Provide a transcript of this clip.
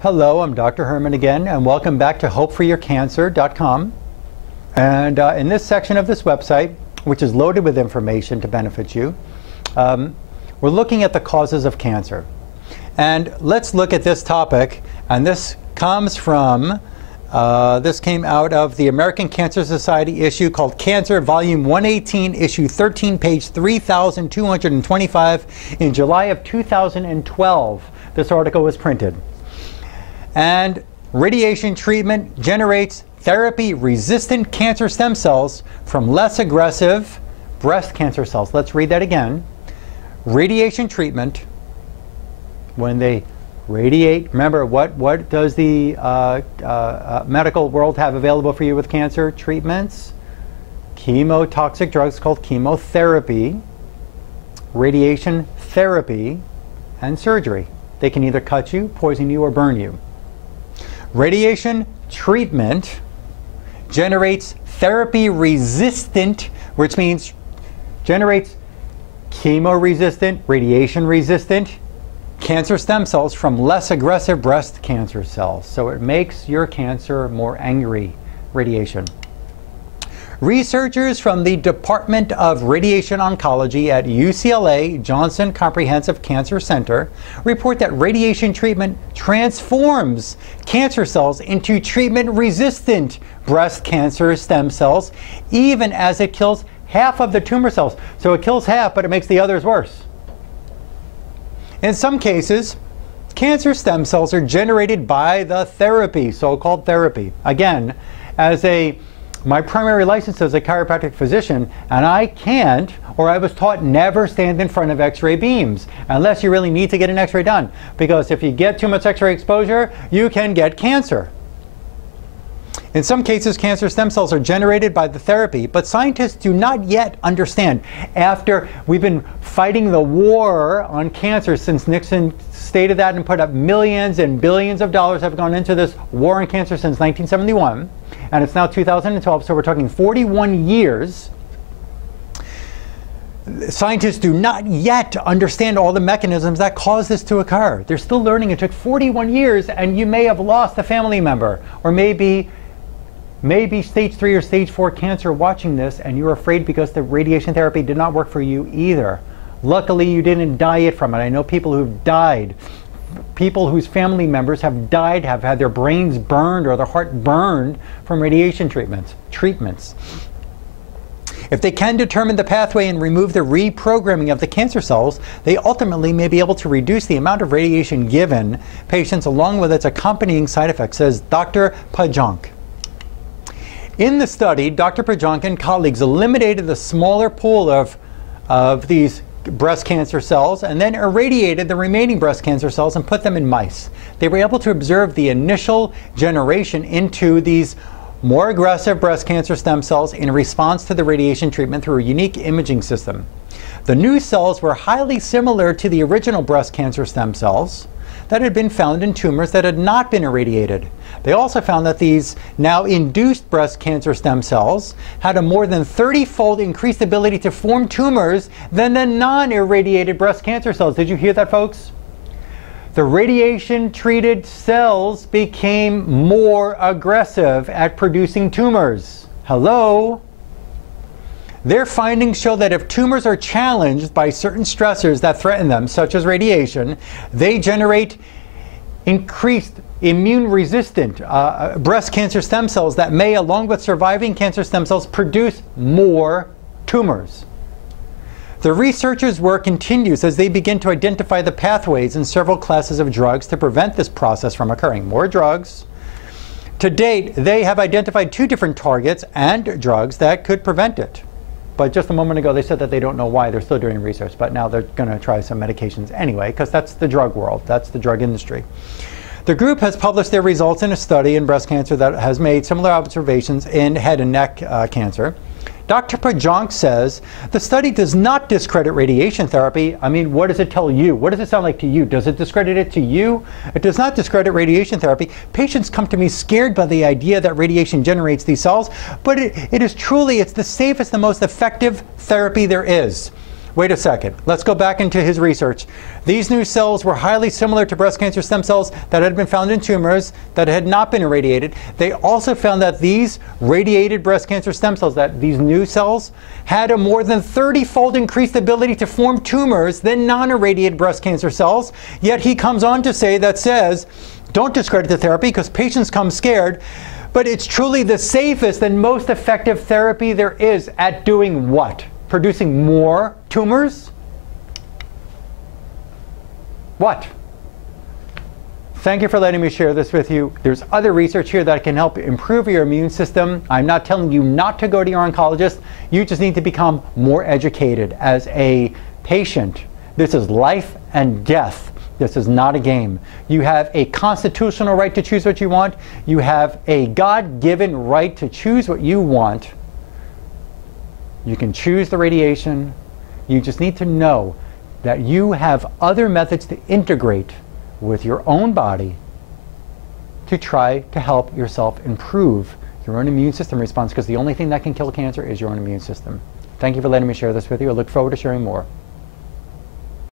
Hello, I'm Dr. Herman again, and welcome back to hopeforyourcancer.com. And in this section of this website, which is loaded with information to benefit you, we're looking at the causes of cancer. And let's look at this topic, and this comes from, this came out of the American Cancer Society issue called Cancer, Volume 118, Issue 13, page 3225 in July of 2012. This article was printed. And radiation treatment generates therapy-resistant cancer stem cells from less aggressive breast cancer cells. Let's read that again. Radiation treatment, when they radiate, remember, what does the medical world have available for you with cancer treatments? Chemotoxic drugs called chemotherapy, radiation therapy, and surgery. They can either cut you, poison you, or burn you. Radiation treatment generates therapy-resistant, which means generates chemo-resistant, radiation-resistant cancer stem cells from less aggressive breast cancer cells. So it makes your cancer more angry, radiation. Researchers from the Department of Radiation Oncology at UCLA Johnson Comprehensive Cancer Center report that radiation treatment transforms cancer cells into treatment-resistant breast cancer stem cells, even as it kills half of the tumor cells. So it kills half, but it makes the others worse. In some cases, cancer stem cells are generated by the therapy, so-called therapy. Again, my primary license as a chiropractic physician, and I can't, or I was taught never stand in front of X-ray beams unless you really need to get an X-ray done, because if you get too much X-ray exposure, you can get cancer. In some cases, cancer stem cells are generated by the therapy, but scientists do not yet understand. After we've been fighting the war on cancer since Nixon stated that and put up millions and billions of dollars have gone into this war on cancer since 1971, and it's now 2012, so we're talking 41 years. Scientists do not yet understand all the mechanisms that cause this to occur. They're still learning. It took 41 years, and you may have lost a family member, or maybe stage 3 or stage 4 cancer watching this, and you're afraid because the radiation therapy did not work for you either. Luckily, you didn't die from it. I know people who've died, people whose family members have died, have had their brains burned or their heart burned from radiation treatments. If they can determine the pathway and remove the reprogramming of the cancer cells, they ultimately may be able to reduce the amount of radiation given patients along with its accompanying side effects, says Dr. Pajonk. In the study, Dr. Pajonk and colleagues eliminated the smaller pool of these breast cancer cells and then irradiated the remaining breast cancer cells and put them in mice. They were able to observe the initial generation into these more aggressive breast cancer stem cells in response to the radiation treatment through a unique imaging system. The new cells were highly similar to the original breast cancer stem cells that had been found in tumors that had not been irradiated. They also found that these now induced breast cancer stem cells had a more than 30-fold increased ability to form tumors than the non-irradiated breast cancer cells. Did you hear that, folks? The radiation-treated cells became more aggressive at producing tumors. Hello? Their findings show that if tumors are challenged by certain stressors that threaten them, such as radiation, they generate increased immune-resistant breast cancer stem cells that may, along with surviving cancer stem cells, produce more tumors. The researchers' work continues as they begin to identify the pathways in several classes of drugs to prevent this process from occurring. More drugs. To date, they have identified 2 different targets and drugs that could prevent it. But just a moment ago, they said that they don't know why. They're still doing research, but now they're going to try some medications anyway, because that's the drug world. That's the drug industry. The group has published their results in a study in breast cancer that has made similar observations in head and neck cancer. Dr. Pajonk says the study does not discredit radiation therapy. I mean, what does it tell you? What does it sound like to you? Does it discredit it to you? It does not discredit radiation therapy. Patients come to me scared by the idea that radiation generates these cells, but it is truly, it's the safest and most effective therapy there is. wait a second, let's go back into his research. These new cells were highly similar to breast cancer stem cells that had been found in tumors that had not been irradiated. They also found that these radiated breast cancer stem cells, that these new cells, had a more than 30-fold increased ability to form tumors than non-irradiated breast cancer cells. Yet he comes on to say that says, don't discredit the therapy because patients come scared, but it's truly the safest and most effective therapy there is at doing what? Producing more tumors? What? Thank you for letting me share this with you. There's other research here that can help improve your immune system. I'm not telling you not to go to your oncologist. You just need to become more educated as a patient. This is life and death. This is not a game. You have a constitutional right to choose what you want. You have a God-given right to choose what you want. You can choose the radiation. You just need to know that you have other methods to integrate with your own body to try to help yourself improve your own immune system response, because the only thing that can kill cancer is your own immune system. Thank you for letting me share this with you. I look forward to sharing more.